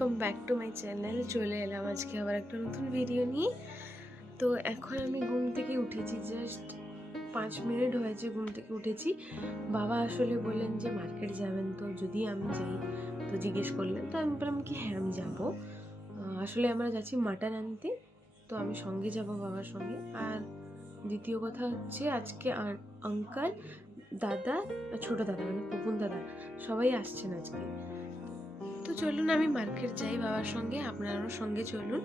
Welcome back to my channel. চলে এলাম আজকে আবার একটা নতুন ভিডিও নিয়ে। তো এখন আমি ঘুম থেকে উঠেছি, জাস্ট 5 মিনিট হয়েছে ঘুম থেকে উঠেছি। বাবা আসলে বললেন যে মার্কেট যাবেন, তো যদি আমি যাই তো জিজ্ঞেস করলেন, তো আমি বললাম কি হ্যাঁ আমি যাবো। আসলে আমরা যাচ্ছি মাটন আনতে, তো আমি সঙ্গে যাব বাবার সঙ্গে। আর দ্বিতীয় কথা হচ্ছে আজকে আঙ্কাল, দাদা, ছোটো দাদা মানে পুপুন দাদা সবাই আসছেন আজকে। তো চলুন আমি মার্কেট যাই বাবার সঙ্গে, আপনারাও সঙ্গে চলুন।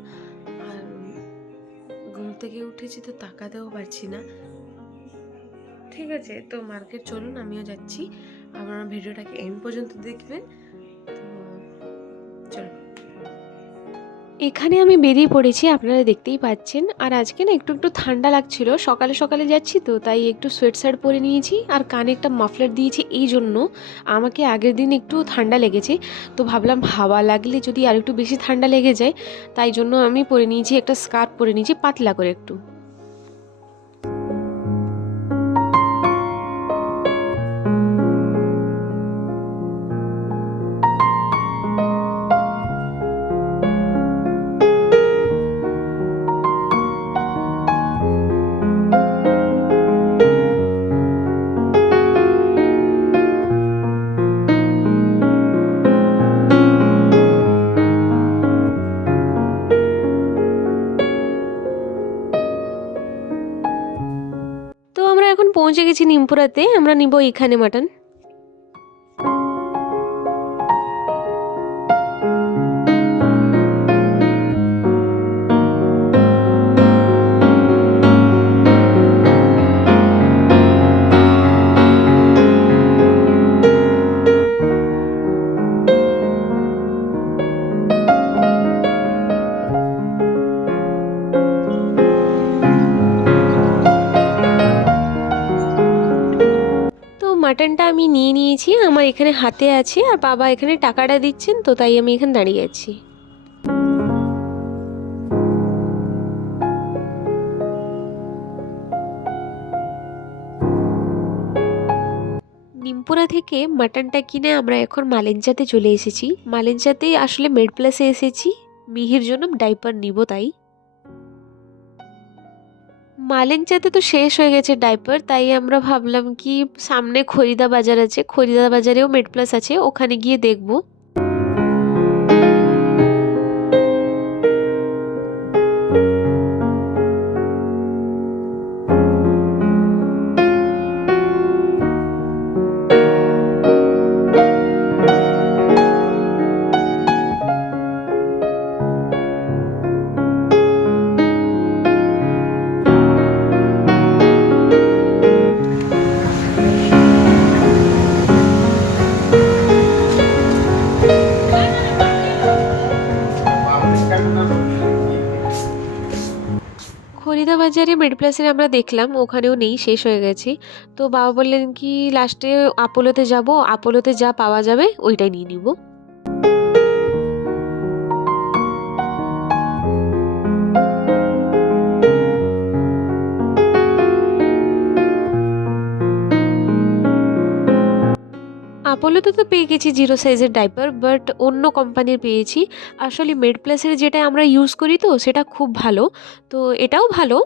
আর ঘুম থেকে উঠেছি তো তাকাতেও পারছি না। ঠিক আছে, তো মার্কেট চলুন, আমিও যাচ্ছি। আপনারা ভিডিওটাকে এন্ড পর্যন্ত দেখবেন। তো চলুন, এখানে আমি বেরিয়ে পড়েছি, আপনারা দেখতেই পাচ্ছেন। আর আজকে না একটু একটু ঠান্ডা লাগছিল, সকালে সকালে যাচ্ছি তো তাই একটু সোয়েট শার্ট পরে নিয়েছি আর কানে একটা মাফলার দিয়েছি। এই জন্য আমাকে আগের দিন একটু ঠান্ডা লেগেছে, তো ভাবলাম হাওয়া লাগলে যদি আর একটু বেশি ঠান্ডা লেগে যায়, তাই জন্য আমি পরে নিয়েছি একটা স্কার্ফ পরে নিয়েছি পাতলা করে একটু। তো আমরা এখন পৌঁছে গেছি নিমপুরাতে, আমরা নিব এখানে মাটন। মাটনটা আমি নিয়ে নিয়েছি, আমার এখানে হাতে আছে, আর বাবা এখানে টাকাটা দিচ্ছেন, তো তাই আমি এখানে দাঁড়িয়ে আছি। নিমপুরা থেকে মাটনটা কিনে আমরা এখন মালেঞ্জাতে চলে এসেছি। মালেঞ্জাতে আসলে মেড প্লাসে এসেছি, মিহির জন্য ডাইপার নিব তাই। মালেঞ্জাতে তো শেষ হয়ে গেছে ডাইপার, তাই আমরা ভাবলাম কি সামনে খরিদা বাজার আছে, খরিদা বাজারেও মেড প্লাস আছে, ওখানে গিয়ে দেখবো। খরিদা বাজারে মেড প্লাসের আমরা দেখলাম ওখানেও নেই, শেষ হয়ে গেছে। তো বাবা বললেন কি লাস্টে আপোলোতে যাব, আপোলোতে যা পাওয়া যাবে ওইটাই নিয়ে নিব। আপোলোতে তো পেয়ে গেছি জিরো সাইজের ডাইপার, বাট অন্য কোম্পানির পেয়েছি। আসলে মেড প্লাসের যেটা আমরা ইউজ করি তো সেটা খুব ভালো, তো এটাও ভালো।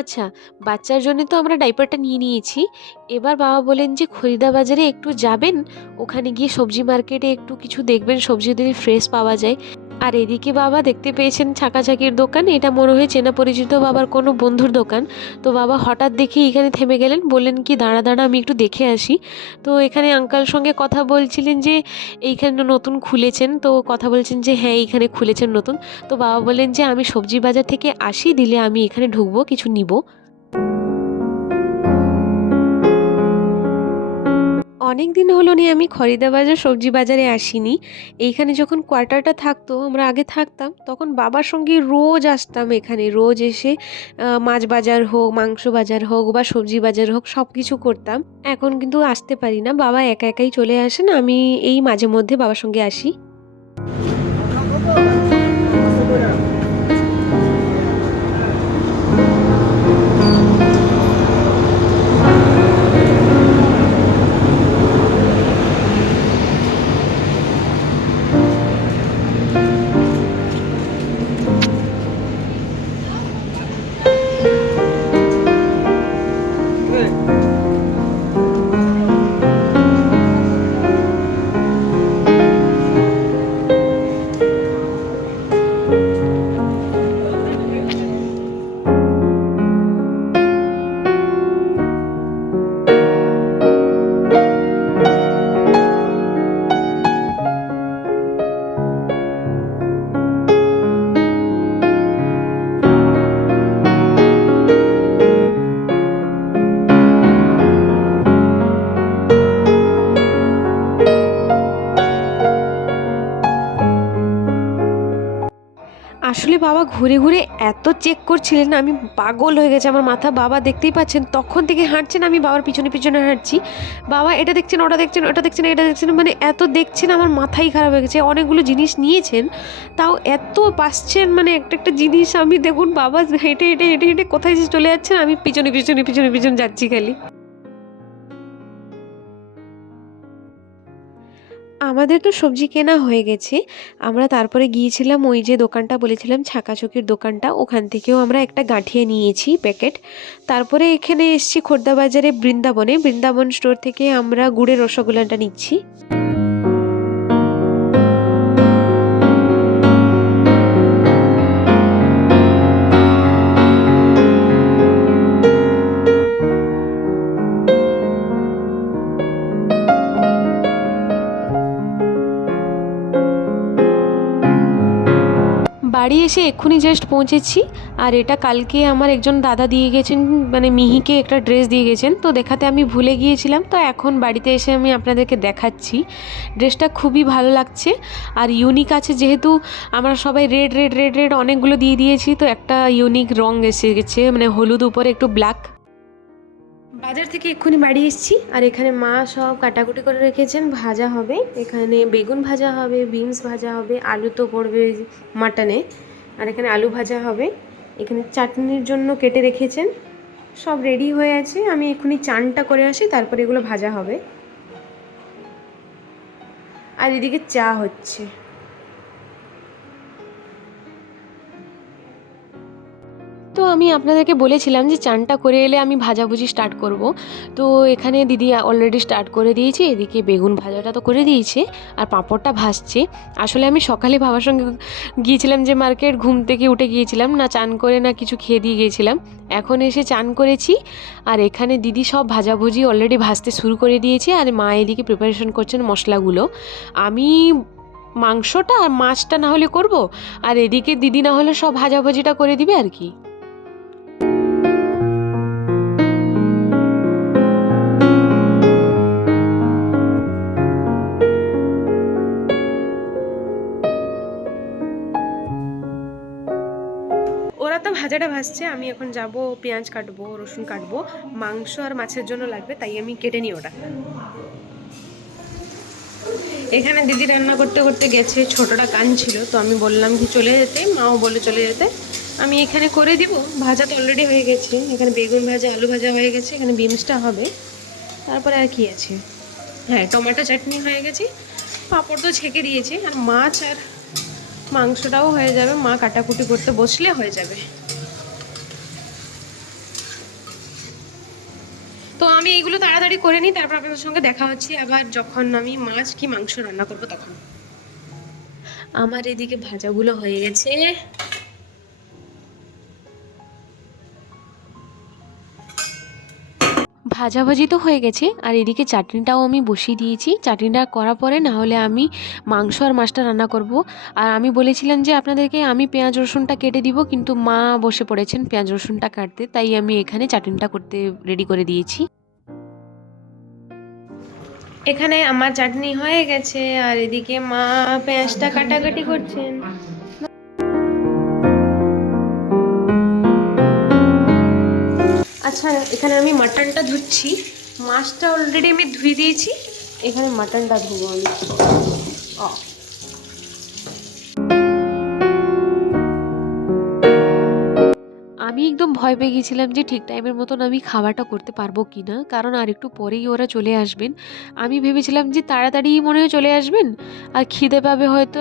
আচ্ছা, বাচ্চার জন্য তো আমরা ডাইপারটা নিয়ে নিয়েছি। এবার বাবা বলেন যে খরিদা বাজারে একটু যাবেন, ওখানে গিয়ে সবজি মার্কেটে একটু কিছু দেখবেন, সবজি যদি ফ্রেশ পাওয়া যায়। আর এদিকে বাবা দেখতে পেয়েছেন ছাকাছাকির দোকান, এটা মনে হয় চেনা পরিচিত বাবার কোনো বন্ধুর দোকান। তো বাবা হঠাৎ দেখে এখানে থেমে গেলেন, বললেন কি দাঁড়া দাঁড়া আমি একটু দেখে আসি। তো এখানে আঙ্কাল সঙ্গে কথা বলছিলেন যে এইখানে নতুন খুলেছেন, তো কথা বলছেন যে হ্যাঁ এইখানে খুলেছেন নতুন। তো বাবা বললেন যে আমি সবজি বাজার থেকে আসি, দিলে আমি এখানে ঢুকবো, কিছু নিব। অনেক দিন হলো নি আমি খরিদা বাজার সবজি বাজারে আসিনি। এইখানে যখন কোয়ার্টারটা থাকতো, আমরা আগে থাকতাম, তখন বাবার সঙ্গে রোজ আসতাম এখানে, রোজ এসে মাছ বাজার হোক, মাংস বাজার হোক বা সবজি বাজার হোক সব কিছু করতাম। এখন কিন্তু আসতে পারি না, বাবা একা একাই চলে আসেন, আমি এই মাঝে মধ্যে বাবার সঙ্গে আসি। আসলে বাবা ঘুরে ঘুরে এত চেক করছিলেন, আমি পাগল হয়ে গেছে আমার মাথা। বাবা দেখতেই পাচ্ছেন তখন থেকে হাঁটছেন, আমি বাবার পিছনে পিছনে হাঁটছি। বাবা এটা দেখছেন, ওটা দেখছেন, ওটা দেখছেন, এটা দেখছেন, মানে এত দেখছেন আমার মাথাই খারাপ হয়ে গেছে। অনেকগুলো জিনিস নিয়েছেন, তাও এত বাসছেন, মানে একটা একটা জিনিস আমি দেখুন বাবা হেঁটে হেঁটে হেঁটে হেঁটে কোথায় যে চলে যাচ্ছেন, আমি পিছনে পিছনে পিছনে পিছনে যাচ্ছি খালি। আমাদের তো সবজি কেনা হয়ে গেছে। আমরা তারপরে গিয়েছিলাম ওই যে দোকানটা বলেছিলাম ছাকাছুকির দোকানটা, ওখান থেকেও আমরা একটা গাঁঠিয়ে নিয়েছি প্যাকেট। তারপরে এখানে এসেছি খোর্দা বাজারে বৃন্দাবনে, বৃন্দাবন স্টোর থেকে আমরা গুড়ের রসগোল্লাটা নিচ্ছি। বাড়ি এসে এক্ষুনি জাস্ট পৌঁছেছি। আর এটা কালকে আমার একজন দাদা দিয়ে গেছেন, মানে মিহিকে একটা ড্রেস দিয়ে গেছেন, তো দেখাতে আমি ভুলে গিয়েছিলাম। তো এখন বাড়িতে এসে আমি আপনাদেরকে দেখাচ্ছি। ড্রেসটা খুবই ভালো লাগছে আর ইউনিক আছে, যেহেতু আমরা সবাই রেড রেড রেড রেড অনেকগুলো দিয়ে দিয়েছি, তো একটা ইউনিক রং এসে গেছে, মানে হলুদ উপরে একটু ব্ল্যাক। বাজার থেকে এক্ষুনি বাড়ি এসেছি আর এখানে মা সব কাটাকুটি করে রেখেছেন, ভাজা হবে। এখানে বেগুন ভাজা হবে, বিনস ভাজা হবে, আলু তো পড়বে মাটনে, আর এখানে আলু ভাজা হবে। এখানে চাটনির জন্য কেটে রেখেছেন, সব রেডি হয়ে আছে। আমি এক্ষুনি চানটা করে আসি, তারপরে এগুলো ভাজা হবে। আর এদিকে চা হচ্ছে। তো আমি আপনাদেরকে বলেছিলাম যে চানটা করে এলে আমি ভাজাভুজি স্টার্ট করব। তো এখানে দিদি অলরেডি স্টার্ট করে দিয়েছে, এদিকে বেগুন ভাজাটা তো করে দিয়েছে আর পাঁপড়টা ভাজছে। আসলে আমি সকালে বাবার সঙ্গে গিয়েছিলাম যে মার্কেট, ঘুম থেকে উঠে গিয়েছিলাম, না চান করে না কিছু খেয়ে দিয়ে গিয়েছিলাম। এখন এসে চান করেছি আর এখানে দিদি সব ভাজাভুজি অলরেডি ভাজতে শুরু করে দিয়েছে আর মা এদিকে প্রিপারেশন করছেন মশলাগুলো। আমি মাংসটা আর মাছটা না হলে করব, আর এদিকে দিদি না হলে সব ভাজাভুজিটা করে দিবে আর কি। ওরা তো ভাজাটা ভাজছে, আমি এখন যাব পেঁয়াজ কাটবো, রসুন কাটবো। মাংস আর মাছের জন্য লাগবে, তাই আমি কেটে নিই ওটা। এখানে দিদি রান্না করতে করতে গেছে, ছোটটা কাঁদছিল, তো আমি বললাম কি চলে যেতে, মাও বলে চলে যেতে। আমি এখানে করে দিব। ভাজা তো অলরেডি হয়ে গেছে, এখানে বেগুন ভাজা আলু ভাজা হয়ে গেছে, এখানে বিনসটা হবে, তারপরে আর কি আছে, হ্যাঁ টমেটো চাটনি হয়ে গেছে, পাঁপড় তো ছেঁকে দিয়েছে, আর মাছ আর মাংসটাও হয়ে যাবে। মা কাটাকুটি করতে বসলে হয়ে যাবে। তো আমি এইগুলো তাড়াতাড়ি করে নিই, তারপর আপনাদের সঙ্গে দেখা হচ্ছে আবার যখন আমি মাছ কি মাংস রান্না করব তখন। আমার এদিকে ভাজাগুলো হয়ে গেছে। ভাজাভাজি তো হয়ে গেছে আর এদিকে চাটনিটাও আমি বসিয়ে দিয়েছি। চাটনিটা করার পরে না হলে আমি মাংস আর মাছটা রান্না করব। আর আমি বলেছিলাম যে আপনাদেরকে আমি পেঁয়াজ রসুনটা কেটে দিব, কিন্তু মা বসে পড়েছেন পেঁয়াজ রসুনটা কাটতে, তাই আমি এখানে চাটনিটা করতে রেডি করে দিয়েছি। এখানে আমার চাটনি হয়ে গেছে আর এদিকে মা পেঁয়াজটা কাটাকাটি করছেন। আচ্ছা, এখানে আমি মাটনটা ধুচ্ছি। মাছটা অলরেডি আমি ধুয়ে দিয়েছি, এখানে মাটনটা ধুবো আমি। আমি একদম ভয় পেয়ে গেছিলাম যে ঠিক টাইমের মতন আমি খাওয়াটা করতে পারবো কি না, কারণ আর একটু পরেই ওরা চলে আসবেন। আমি ভেবেছিলাম যে তাড়াতাড়ি মনে হয় চলে আসবেন আর খিদে পাবে হয়তো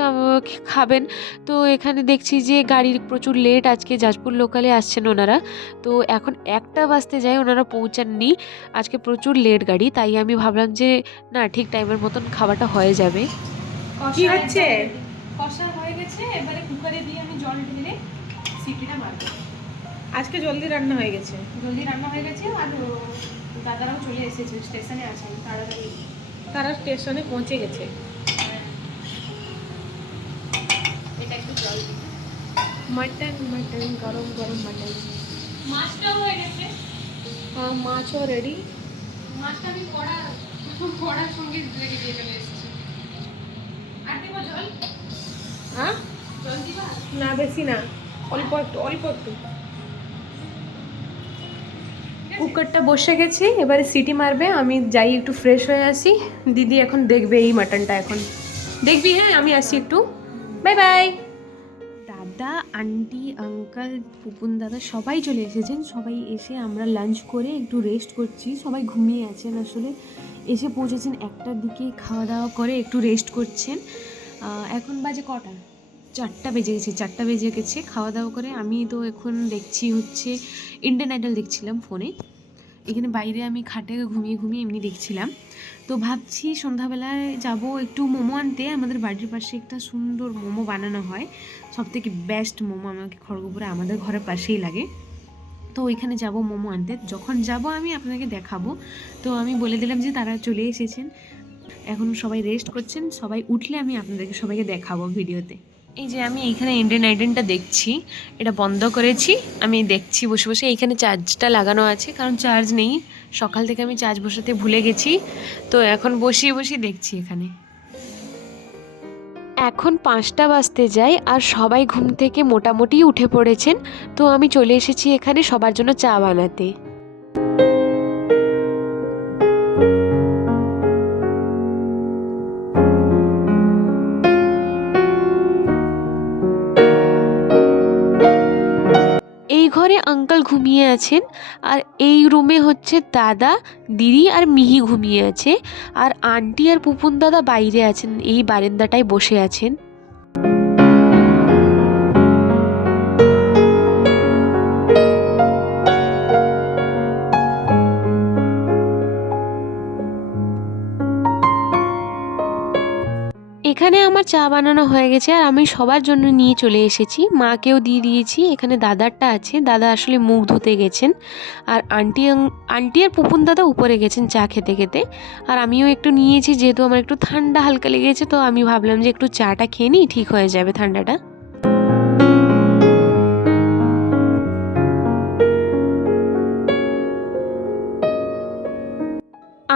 খাবেন। তো এখানে দেখছি যে গাড়ির প্রচুর লেট, আজকে যাজপুর লোকালে আসছেন ওনারা। তো এখন 1টা বাজতে যায়, ওনারা পৌঁছাননি, আজকে প্রচুর লেট গাড়ি, তাই আমি ভাবলাম যে না ঠিক টাইমের মতন খাওয়াটা হয়ে যাবে। কি হচ্ছে? কষা হয়ে গেছে, এবারে কুকারে দিয়ে আমি জল ঢেলে সিটিটা মারবো। আজকে জলদি রান্না হয়ে গেছে, আর দাদারাও চলে এসেছে, স্টেশনে আছেন তাড়াতাড়ি, তারা স্টেশনে পৌঁছে গেছে। এটা একটু জল দিই। মাটন গরম গরম মাটন। মাছটাও হয়ে গেছে। হ্যাঁ মাছও রেডি। মাছটা আমি কড়ার সঙ্গে রেডি দিয়ে চলে এসেছি। আর দেবো জল? হ্যাঁ না বেশি না, অল্প একটু অল্প একটু। কুকারটা বসে গেছে, এবারে সিটি মারবে, আমি যাই একটু ফ্রেশ হয়ে আসি। দিদি এখন দেখবে এই মাটনটা, এখন দেখবি। হ্যাঁ আমি আসি একটু, বাই বাই। দাদা, আন্টি, আঙ্কেল, পুপুন দাদা সবাই চলে এসেছেন। সবাই এসে আমরা লাঞ্চ করে একটু রেস্ট করছি। সবাই ঘুমিয়ে আছেন, আসলে এসে পৌঁছেছেন 1টার দিকে, খাওয়া দাওয়া করে একটু রেস্ট করছেন। এখন বাজে কটা, 4টা বেজে গেছে। 4টা বেজে গেছে খাওয়া দাওয়া করে। আমি তো এখন দেখছি হচ্ছে ইন্ডিয়ান আইডল দেখছিলাম ফোনে। এখানে বাইরে আমি খাটে ঘুমিয়ে ঘুমিয়ে এমনি দেখছিলাম। তো ভাবছি সন্ধ্যাবেলায় যাব একটু মোমো আনতে। আমাদের বাড়ির পাশে একটা সুন্দর মোমো বানানো হয়, সবথেকে বেস্ট মোমো আমাকে খড়গপুরে আমাদের ঘরের পাশেই লাগে। তো ওইখানে যাব মোমো আনতে। যখন যাব আমি আপনাকে দেখাবো। তো আমি বলে দিলাম যে তারা চলে এসেছেন, এখন সবাই রেস্ট করছেন। সবাই উঠলে আমি আপনাদেরকে সবাইকে দেখাবো ভিডিওতে। এই যে আমি এইখানে ইন্ডিয়ান আইডলটা দেখছি, এটা বন্ধ করেছি, আমি দেখছি বসে বসে। এইখানে চার্জটা লাগানো আছে, কারণ চার্জ নেই, সকাল থেকে আমি চার্জ বসাতে ভুলে গেছি। তো এখন বসিয়ে বসিয়ে দেখছি এখানে। এখন 5টা বাজতে যায় আর সবাই ঘুম থেকে মোটামুটি উঠে পড়েছেন। তো আমি চলে এসেছি এখানে সবার জন্য চা বানাতে। এই ঘরে আঙ্কেল ঘুমিয়ে আছেন, আর এই রুমে হচ্ছে দাদা, দিদি আর মিহি ঘুমিয়ে আছে। আর আন্টি আর পুপুন দাদা বাইরে আছেন, এই বারান্দাটায় বসে আছেন। এখানে আমার চা বানানো হয়ে গেছে, আর আমি সবার জন্য নিয়ে চলে এসেছি। মাকেও দিয়ে দিয়েছি। এখানে দাদারটা আছে, দাদা আসলে মুখ ধুতে গেছেন। আর আন্টি আর পুপুন দাদা উপরে গেছেন চা খেতে খেতে। আর আমিও একটু নিয়েছি, যেহেতু আমার একটু ঠান্ডা হালকা লেগেছে। তো আমি ভাবলাম যে একটু চাটা খেয়ে নিই, ঠিক হয়ে যাবে ঠান্ডাটা।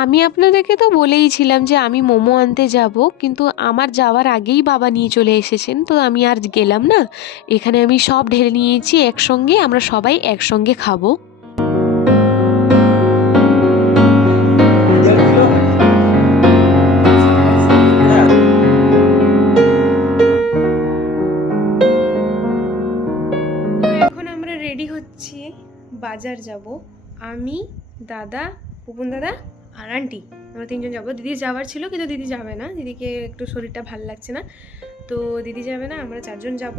আমি আপনাদেরকে তো বলেইছিলাম যে আমি মোমো আনতে যাব, কিন্তু আমার যাওয়ার আগেই বাবা নিয়ে চলে এসেছেন। তো আমি আর গেলাম না। এখানে আমি সব ঢেলে নিয়েছি একসঙ্গে, আমরা সবাই একসঙ্গে খাবো। এখন আমরা রেডি হচ্ছি, বাজার যাব। আমি, দাদা, পুপুন দাদা আর আন্টি, আমরা 3জন যাবো। দিদি যাওয়ার ছিল কিন্তু দিদি যাবে না, দিদিকে একটু শরীরটা ভাল লাগছে না। তো দিদি যাবে না, আমরা 4জন যাব।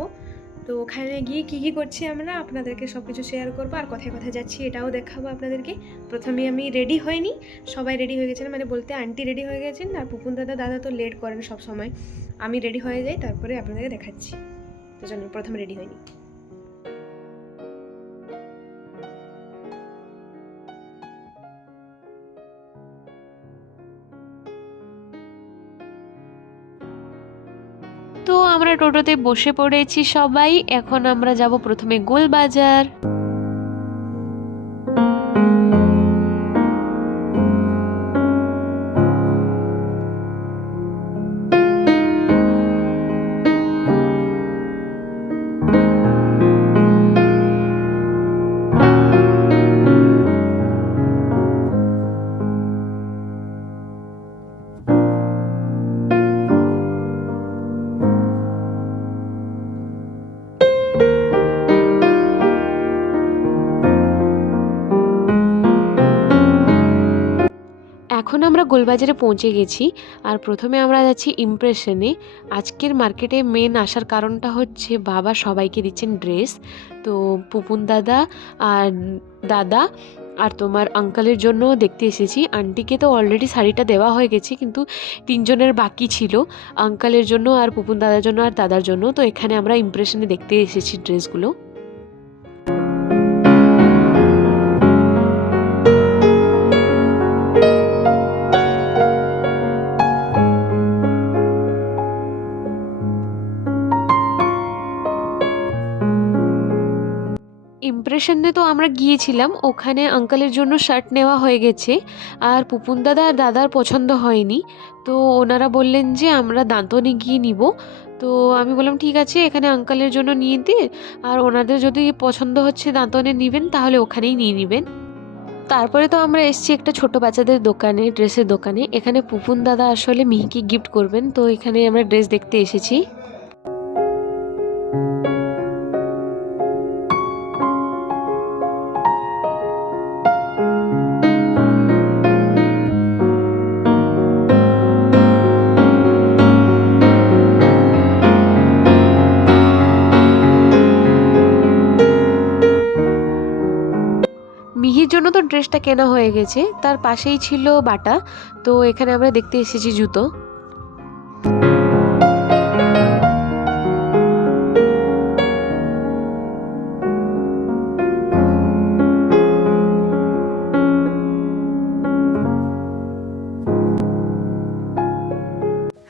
তো ওখানে গিয়ে কী কী করছি আমরা আপনাদেরকে সব কিছু শেয়ার করবো, আর কোথায় কোথায় যাচ্ছি এটাও দেখাবো আপনাদেরকে। প্রথমে আমি রেডি হইনি, সবাই রেডি হয়ে গেছেন, মানে বলতে আন্টি রেডি হয়ে গেছেন, আর পুপুন দাদা তো লেট করেন সব সময়। আমি রেডি হয়ে যাই, তারপরে আপনাদেরকে দেখাচ্ছি। তো চলুন, প্রথমে রেডি হয়নি। তো আমরা টোটোতে বসে পড়েছি সবাই। এখন আমরা যাব প্রথমে গোলবাজার। এখন আমরা গোলবাজারে পৌঁছে গেছি, আর প্রথমে আমরা যাচ্ছি ইমপ্রেশনে। আজকের মার্কেটে মেন আসার কারণটা হচ্ছে বাবা সবাইকে দিচ্ছেন ড্রেস। তো পুপুন দাদা আর দাদা আর তোমার আঙ্কেলের জন্য দেখতে এসেছি। আন্টিকে তো অলরেডি শাড়িটা দেওয়া হয়ে গেছে, কিন্তু 3জনের বাকি ছিল, আঙ্কেলের জন্য আর পুপুন দাদার জন্য আর দাদার জন্য। তো এখানে আমরা ইমপ্রেশনে দেখতে এসেছি ড্রেসগুলো। ইমপ্রেশনে তো আমরা গিয়েছিলাম, ওখানে আঙ্কেলের জন্য শার্ট নেওয়া হয়ে গেছে, আর পুপুন দাদা আর দাদার পছন্দ হয়নি। তো ওনারা বললেন যে আমরা দাঁতনে গিয়ে নিব। তো আমি বললাম ঠিক আছে এখানে আঙ্কালের জন্য নিয়ে দিয়ে, আর ওনাদের যদি পছন্দ হচ্ছে দাঁতনে নেবেন তাহলে ওখানেই নিয়ে নেবেন। তারপরে তো আমরা এসেছি একটা ছোট বাচ্চাদের দোকানে, ড্রেসের দোকানে। এখানে পুপুন দাদা আসলে মিহিকে গিফট করবেন, তো এখানে আমরা ড্রেস দেখতে এসেছি। মিহির জন্য তো ড্রেসটা কেনা হয়ে গেছে, তার পাশেই ছিল বাটা। তো এখানে আমরা দেখতে এসেছি জুতো।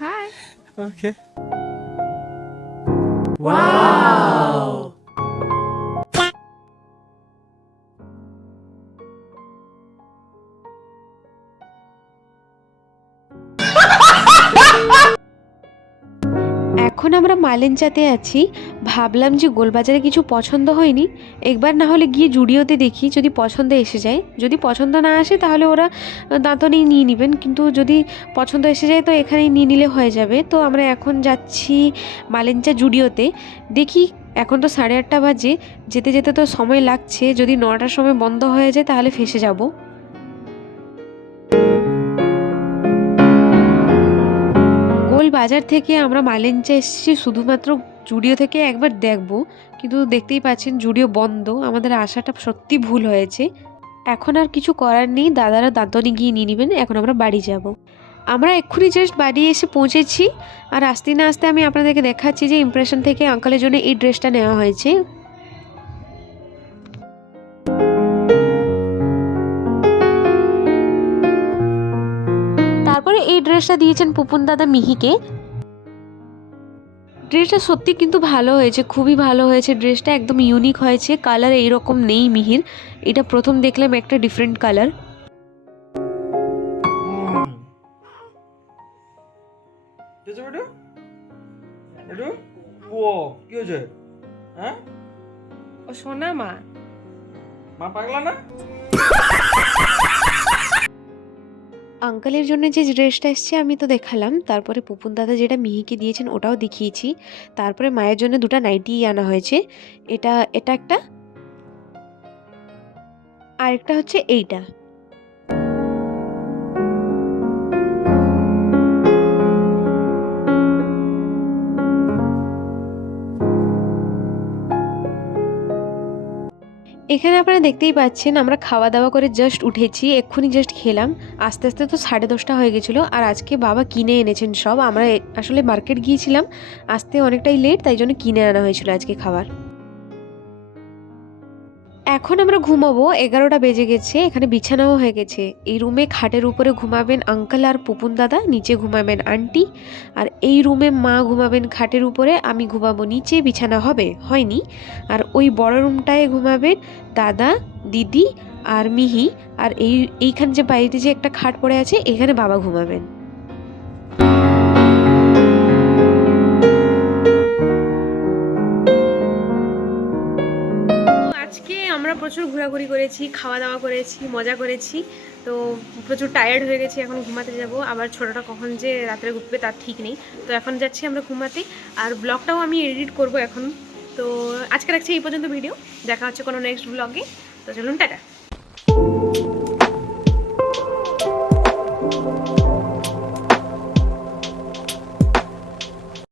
হাই। Okay. Wow! এখন আমরা মালেঞ্চাতে আছি। ভাবলাম যে গোলবাজারে কিছু পছন্দ হয়নি, একবার না হলে গিয়ে জুডিওতে দেখি, যদি পছন্দ এসে যায়। যদি পছন্দ না আসে তাহলে ওরা দাঁতনেই নিয়ে নেবেন, কিন্তু যদি পছন্দ এসে যায় তো এখানেই নিয়ে নিলে হয়ে যাবে। তো আমরা এখন যাচ্ছি মালেঞ্চা জুডিওতে। দেখি, এখন তো 8:30 বাজে, যেতে যেতে তো সময় লাগছে। যদি 9টার সময় বন্ধ হয়ে যায় তাহলে ফেঁসে যাব। গোল বাজার থেকে আমরা মালেঞ্চা এসেছি শুধুমাত্র জুডিও থেকে একবার দেখব, কিন্তু দেখতেই পাচ্ছেন জুডিও বন্ধ। আমাদের আশাটা সত্যি ভুল হয়েছে। এখন আর কিছু করার নেই, দাদারা দাঁতনে গিয়ে নিয়ে নেবেন। এখন আমরা বাড়ি যাব। আমরা এক্ষুনি জাস্ট বাড়ি এসে পৌঁছেছি, আর আসতে না আসতে আমি আপনাদেরকে দেখাচ্ছি যে ইমপ্রেশন থেকে আঙ্কালের জন্য এই ড্রেসটা নেওয়া হয়েছে। তারপরে এই ড্রেসটা দিয়েছেন পুপুন দাদা মিহিকে। ড্রেসটা সত্যি কিন্তু ভালো হয়েছে, খুবই ভালো হয়েছে। ড্রেসটা একদম ইউনিক হয়েছে, কালার এইরকম নেই মিহির। এটা প্রথম দেখলাম একটা ডিফারেন্ট কালার। কি হয়েছে? হ্যাঁ, ও সোনা মা। মা পাগলা না? আঙ্কালের জন্য যে ড্রেসটা এসছে আমি তো দেখালাম, তারপরে পুপুন দাদা যেটা মিহিকে দিয়েছেন ওটাও দেখিয়েছি। তারপরে মায়ের জন্য দুটো নাইটি আনা হয়েছে। এটা এটা একটা, আর একটা হচ্ছে এইটা। এখানে আপনারা দেখতেই পাচ্ছেন আমরা খাওয়া দাওয়া করে জাস্ট উঠেছি, এক্ষুনি জাস্ট খেলাম। আস্তে আস্তে তো 10:30 হয়ে গেছিলো। আর আজকে বাবা কিনে এনেছেন সব। আমরা আসলে মার্কেট গিয়েছিলাম, আসতে অনেকটাই লেট, তাই জন্য কিনে আনা হয়েছিল আজকে খাবার। এখন আমরা ঘুমাবো, 11টা বেজে গেছে। এখানে বিছানাও হয়ে গেছে। এই রুমে খাটের উপরে ঘুমাবেন আঙ্কেল আর পুপুন দাদা, নিচে ঘুমাবেন আন্টি। আর এই রুমে মা ঘুমাবেন খাটের উপরে, আমি ঘুমাবো নিচে, বিছানা হয়নি। আর ওই বড় রুমটায় ঘুমাবেন দাদা, দিদি আর মিহি। আর এইখানে যে বাড়িতে যে একটা খাট পড়ে আছে, এখানে বাবা ঘুমাবেন। আজকে আমরা প্রচুর ঘোরাঘুরি করেছি, খাওয়া দাওয়া করেছি, মজা করেছি। তো প্রচুর টায়ার্ড হয়ে গেছি, এখন ঘুমাতে যাব। আবার ছোটোটা কখন যে রাত্রে উঠবে তার ঠিক নেই। তো এখন যাচ্ছি আমরা ঘুমাতে, আর ব্লগটাও আমি এডিট করব এখন। তো আজকে রাখছি এই পর্যন্ত ভিডিও, দেখা হচ্ছে কোনো নেক্সট ব্লগে। তো চলুন, টাটা।